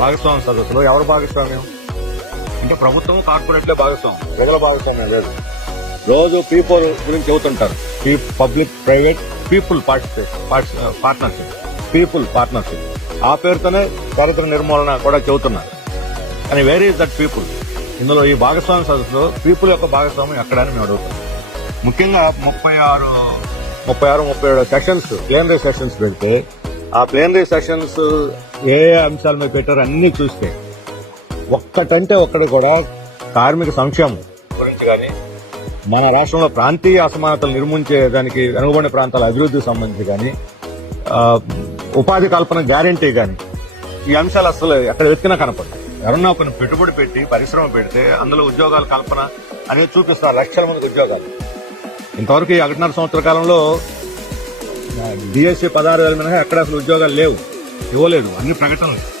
భాగస్వామ్య సదస్సులో ఎవరు భాగస్వామ్యం? అంటే ప్రభుత్వం కార్పొరేట్లే భాగస్వామ్యం. ప్రజల భాగస్వామ్యం లేదు. రోజు పీపుల్ గురించి చెబుతుంటారు. Public private people partnership. People partnership. ఆ పేరుతోనే దరిద్ర నిర్మూలన కూడా చెబుతున్నారు. కానీ వేర్ ఈజ్ దట్ పీపుల్ ఇందులో ఈ భాగస్వామ్య సదస్సులో పీపుల్ యొక్క భాగస్వామ్యం ఎక్కడని మేము అడుగుతాం ముఖ్యంగా ముప్పై ఆరు ముప్పై ఆరు ముప్పై ఏడు సెషన్స్ ప్లేనరీ సెషన్స్ పెడితే ఆ ప్లేనరీ సెషన్స్ ఏ ఏ అంశాల మీద పెట్టారో అన్ని చూస్తే ఒక్కటంటే ఒక్కటి కూడా కార్మిక సంక్షేమం గురించి కానీ మన రాష్ట్రంలో ప్రాంతీయ అసమానతలు నిర్మించేదానికి వెనుకబడిన ప్రాంతాల అభివృద్ధికి సంబంధించి కానీ ఉపాధి కల్పన గ్యారంటీ కానీ ఈ అంశాలు అసలు ఎక్కడ వెతికినా కనపడదు ఎవరన్నా కొన్ని పెట్టుబడి పెట్టి పరిశ్రమ పెడితే అందులో ఉద్యోగాల కల్పన అనేది చూపిస్తున్నారు లక్షల మందికి ఉద్యోగాలు. ఇంతవరకు ఈ ఒకటిన్నర సంవత్సర కాలంలో డిఎస్సీ పదహారు వేల మినహా ఎక్కడ అసలు ఉద్యోగాలు లేవు. ఇవ్వలేదు. అన్ని ప్రకటనలు.